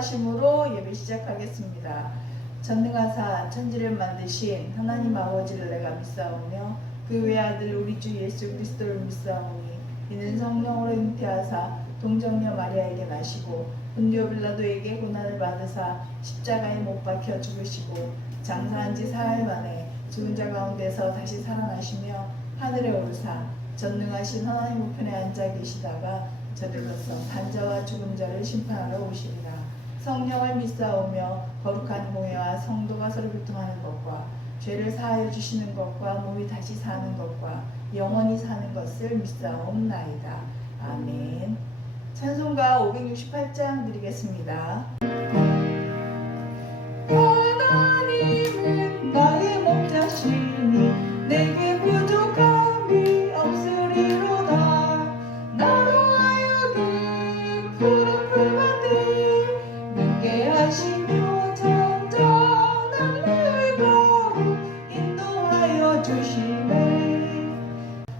기도하심으로 예배 시작하겠습니다. 전능하사 천지를 만드신 하나님 아버지를 내가 믿사오며 그 외아들 우리 주 예수 그리스도를 믿사오니 이는 성령으로 잉태하사 동정녀 마리아에게 나시고 본디오 빌라도에게 고난을 받으사 십자가에 못 박혀 죽으시고 장사한 지 사흘 만에 죽은 자 가운데서 다시 살아나시며 하늘에 오르사 전능하신 하나님 우편에 앉아 계시다가 저들로서 산자와 죽은 자를 심판하러 오시리라. 성령을 믿사오며 거룩한 공예와 성도가 서로 교통하는 것과 죄를 사하여 주시는 것과 몸이 다시 사는 것과 영원히 사는 것을 믿사옵나이다. 아멘. 찬송가 568장 드리겠습니다. 하나님은 나의 목자시니 내게 부족함이 없으리로다. 나로 하여금 푸른 풀밭을 눕게 하시며 잔잔한 물가로 인도하여 주시네.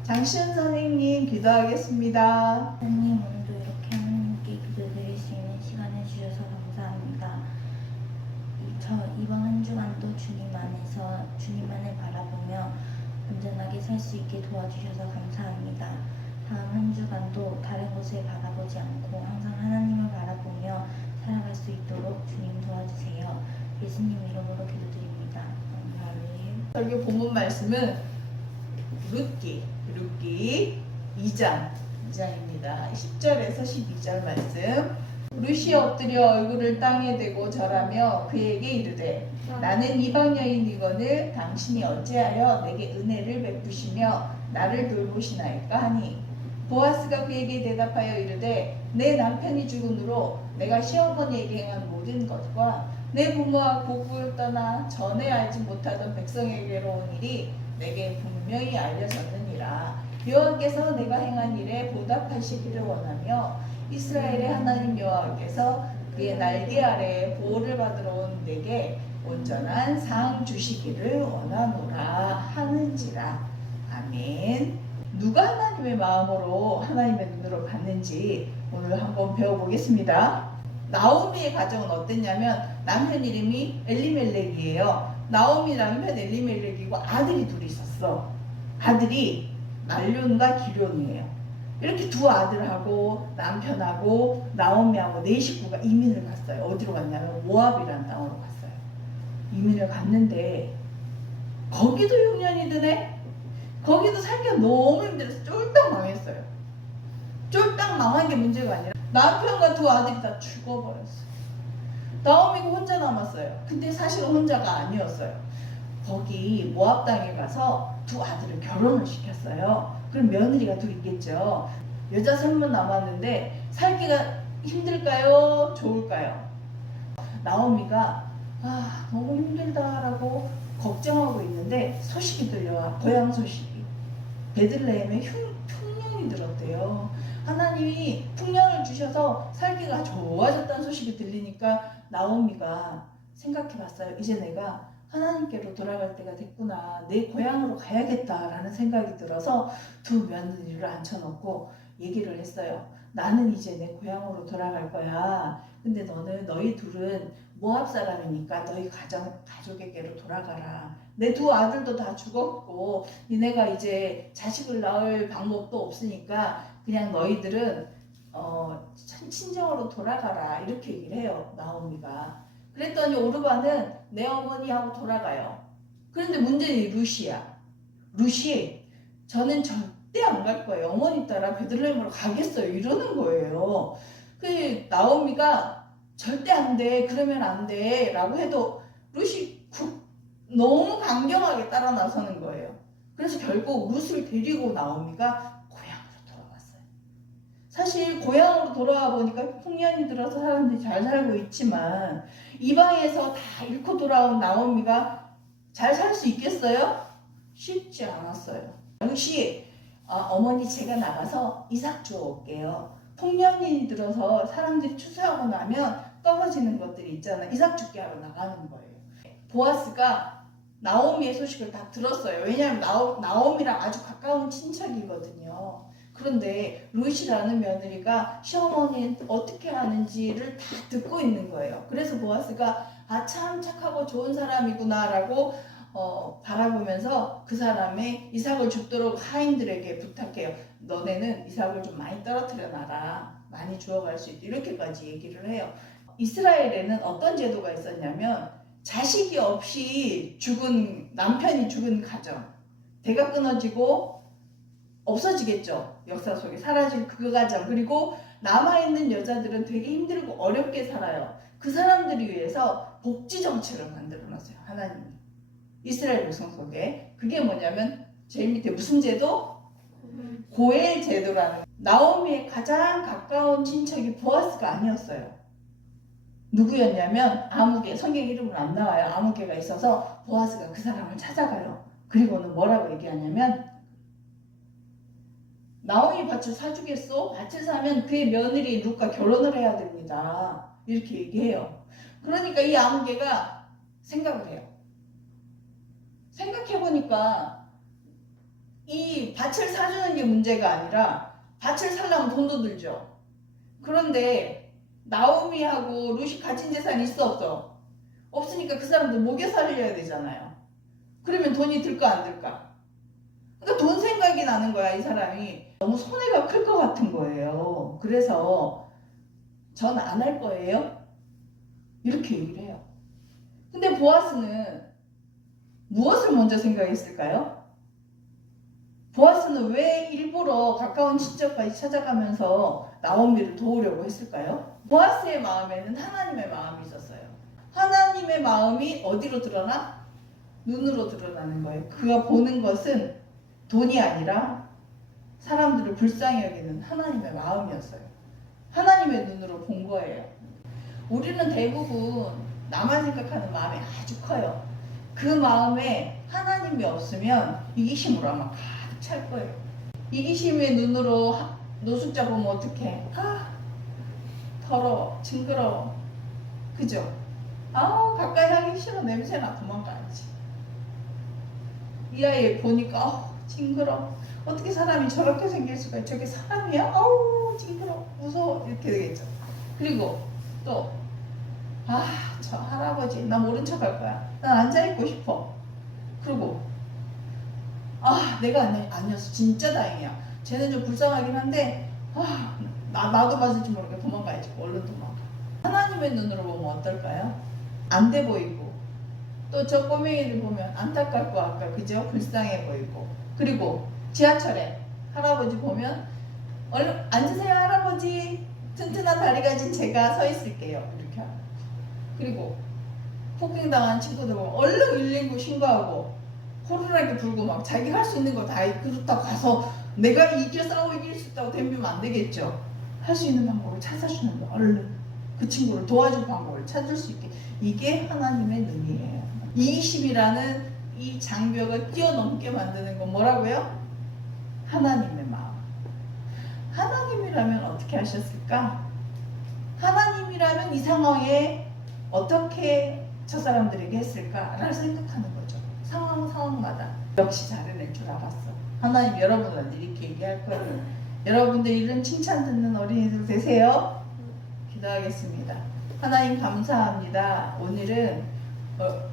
장시현 선생님 기도하겠습니다. 하나님, 오늘도 이렇게 하나님께 기도드릴 수 있는 시간을 주셔서 감사합니다. 이번 한 주간도 주님 안에서 주님만을 바라보며 온전하게 살 수 있게 도와주셔서 감사합니다. 다음 한 주간도 다른 곳을 바라보지 않고 항상 하나님을 바라보며 살아갈 수 있도록 주님 도와주세요. 예수님 이름으로 기도드립니다. 아멘. 설교 본문 말씀은 룻기 2장입니다. 10절에서 12절 말씀. 룻이 엎드려 얼굴을 땅에 대고 절하며 그에게 이르되 나는 이방 여인이거늘 당신이 어찌하여 내게 은혜를 베푸시며 나를 돌보시나이까 하니 보아스가 그에게 대답하여 이르되 내 남편이 죽은 후로 내가 시어머니에게 행한 모든 것과 내 부모와 고국을 떠나 전에 알지 못하던 백성에게로 온 일이 내게 분명히 알려졌느니라. 여호와께서 내가 행한 일에 보답하시기를 원하며 이스라엘의 하나님 여호와께서 그의 날개 아래에 보호를 받으러 온 내게 온전한 상 주시기를 원하노라 하는지라. 아멘. 누가 하나님의 마음으로 하나님의 눈으로 봤는지 오늘 한번 배워보겠습니다. 나오미의 가정은 어땠냐면 남편 이름이 엘리멜렉이에요. 나오미 남편 엘리멜렉이고 아들이 둘이 있었어. 아들이 말륜과 기럯이에요. 이렇게 두 아들하고 남편하고 나오미하고 네 식구가 이민을 갔어요. 어디로 갔냐면 모압이라는 땅으로 갔어요. 이민을 갔는데 거기도 흉년이 드네. 거기도 살기가 너무 힘들어서 쫄딱 망했어요. 쫄딱 망한 게 문제가 아니라 남편과 두 아들이 다 죽어버렸어요. 나오미가 혼자 남았어요. 근데 사실은 혼자가 아니었어요. 거기 모압 땅에 가서 두 아들을 결혼을 시켰어요. 그럼 며느리가 둘 있겠죠. 여자 셋만 남았는데 살기가 힘들까요? 좋을까요? 나오미가 너무 힘들다라고 걱정하고 있는데 소식이 들려와. 고향 소식이. 베들레헴에 풍년이 들었대요. 하나님이 풍년을 주셔서 살기가 좋아졌다는 소식이 들리니까 나오미가 생각해봤어요. 이제 내가 하나님께로 돌아갈 때가 됐구나. 내 고향으로 가야겠다라는 생각이 들어서 두 며느리를 앉혀놓고 얘기를 했어요. 나는 이제 내 고향으로 돌아갈 거야. 근데 너희 둘은 모압 사람이니까 너희 가족에게로 돌아가라. 내 두 아들도 다 죽었고 니네가 이제 자식을 낳을 방법도 없으니까 그냥 너희들은 친정으로 돌아가라. 이렇게 얘기를 해요. 나오미가. 그랬더니 오르바는 내 어머니하고 돌아가요. 그런데 문제는 룻이야. 룻이 저는 절대 안 갈 거예요. 어머니 따라 베들레헴으로 가겠어요. 이러는 거예요. 그 나오미가 절대 안 돼. 그러면 안 돼. 라고 해도 룻이 너무 강경하게 따라 나서는 거예요. 그래서 결국 룻을 데리고 나오미가 고향으로 돌아왔어요. 사실 고향으로 돌아와 보니까 풍년이 들어서 사람들이 잘 살고 있지만 이방에서 다 잃고 돌아온 나오미가 잘 살 수 있겠어요? 쉽지 않았어요. 역시 어머니 제가 나가서 이삭 주워 올게요. 풍년이 들어서 사람들이 추수하고 나면 떨어지는 것들이 있잖아요. 이삭 죽게 하러 나가는 거예요. 보아스가 나오미의 소식을 다 들었어요. 왜냐하면 나오미랑 아주 가까운 친척이거든요. 그런데 루이시라는 며느리가 시어머니 어떻게 하는지를 다 듣고 있는 거예요. 그래서 보아스가 아, 참 착하고 좋은 사람이구나라고 바라보면서 그 사람의 이삭을 죽도록 하인들에게 부탁해요. 너네는 이삭을 좀 많이 떨어뜨려 놔라. 많이 주워갈 수 있게. 이렇게까지 얘기를 해요. 이스라엘에는 어떤 제도가 있었냐면 자식이 없이 죽은 남편이 죽은 가정, 대가 끊어지고 없어지겠죠. 역사 속에 사라질 그 가정. 그리고 남아있는 여자들은 되게 힘들고 어렵게 살아요. 그 사람들을 위해서 복지 정책을 만들어놨어요. 하나님이. 이스라엘 백성 속에. 그게 뭐냐면 제일 밑에 무슨 제도? 고엘 제도라는. 나오미의 가장 가까운 친척이 보아스가 아니었어요. 누구였냐면 아무개. 성경 이름은 안 나와요. 아무개가 있어서 보아스가 그 사람을 찾아가요. 그리고는 뭐라고 얘기하냐면 나오미 밭을 사주겠소? 밭을 사면 그의 며느리 룻과 결혼을 해야 됩니다. 이렇게 얘기해요. 그러니까 이 아무개가 생각을 해요. 생각해보니까 이 밭을 사주는 게 문제가 아니라 밭을 살려면 돈도 들죠. 그런데 나오미하고 룻이 가진 재산이 있어 없어? 없으니까 그 사람들 먹여 살려야 되잖아요. 그러면 돈이 들까 안 들까? 그러니까 돈 생각이 나는 거야. 이 사람이 너무 손해가 클 것 같은 거예요. 그래서 전 안 할 거예요. 이렇게 얘기를 해요. 근데 보아스는 무엇을 먼저 생각했을까요? 보아스는 왜 일부러 가까운 친척까지 찾아가면서 나오미를 도우려고 했을까요? 보아스의 마음에는 하나님의 마음이 있었어요. 하나님의 마음이 어디로 드러나? 눈으로 드러나는 거예요. 그가 보는 것은 돈이 아니라 사람들을 불쌍히 여기는 하나님의 마음이었어요. 하나님의 눈으로 본 거예요. 우리는 대부분 나만 생각하는 마음이 아주 커요. 그 마음에 하나님이 없으면 이기심으로 아마 가득 찰 거예요. 이기심의 눈으로 노숙자 보면 어떡해? 아, 더러워, 징그러워. 그죠? 아, 가까이 하기 싫어. 냄새나. 도망가야지. 이 아이 보니까 징그러워. 어떻게 사람이 저렇게 생길 수가 있어? 저게 사람이야? 아우, 징그러워. 무서워. 이렇게 되겠죠. 그리고 또 저 할아버지 나 모른 척 할 거야. 난 앉아있고 싶어. 그리고 내가 아니었어. 진짜 다행이야. 쟤는 좀 불쌍하긴 한데 나도 맞을지 모르게 도망가야지. 얼른 도망가. 하나님의 눈으로 보면 어떨까요? 안 돼 보이고 또 저 꼬맹이를 보면 안타깝고 아까 그죠? 불쌍해 보이고 그리고 지하철에 할아버지 보면 얼른 앉으세요 할아버지. 튼튼한 다리 가진 제가 서 있을게요. 이렇게 하고 그리고 폭행당한 친구들 보면 얼른 119 신고하고 호루라기 불고 막 자기 할 수 있는 거 다 그렇다고 가서 내가 싸워 이길 수 있다고 덤비면 안 되겠죠. 할 수 있는 방법을 찾아주는 거. 얼른 그 친구를 도와줄 방법을 찾을 수 있게. 이게 하나님의 눈이에요. 이기심이라는 이 장벽을 뛰어넘게 만드는 건 뭐라고요? 하나님의 마음. 하나님이라면 어떻게 하셨을까? 하나님이라면 이 상황에 어떻게 저 사람들에게 했을까라고 생각하는 거죠. 상황마다 역시 잘해낼 줄 알았어. 하나님 여러분한테 이렇게 얘기할 거예요. 여러분들 이런 칭찬 듣는 어린이들 되세요? 기도하겠습니다. 하나님 감사합니다. 오늘은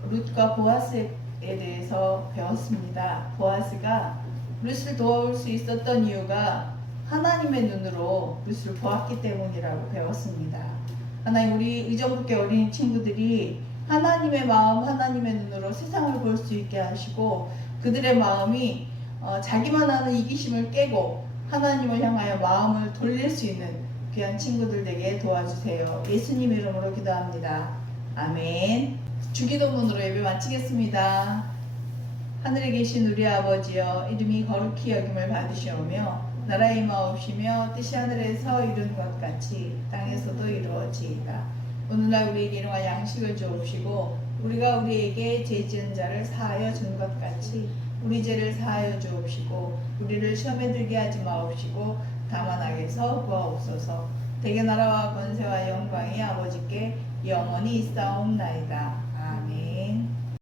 룻과 보아스에 대해서 배웠습니다. 보아스가 룻을 도울 수 있었던 이유가 하나님의 눈으로 룻을 보았기 때문이라고 배웠습니다. 하나님 우리 의정부교 어린이 친구들이 하나님의 마음, 하나님의 눈으로 세상을 볼 수 있게 하시고 그들의 마음이 자기만 아는 이기심을 깨고 하나님을 향하여 마음을 돌릴 수 있는 귀한 친구들 되게 도와주세요. 예수님 이름으로 기도합니다. 아멘. 주기도문으로 예배 마치겠습니다. 하늘에 계신 우리 아버지여 이름이 거룩히 여김을 받으시오며 나라의 임하옵시며 뜻이 하늘에서 이룬 것 같이 땅에서도 이루어지이다. 오늘날 우리에게 일용할 양식을 주옵시고 우리가 우리에게 죄 지은 자를 사하여 준 것 같이 우리 죄를 사하여 주옵시고 우리를 시험에 들게 하지 마옵시고 다만 악에서 구하옵소서. 대개 나라와 권세와 영광이 아버지께 영원히 있사옵나이다.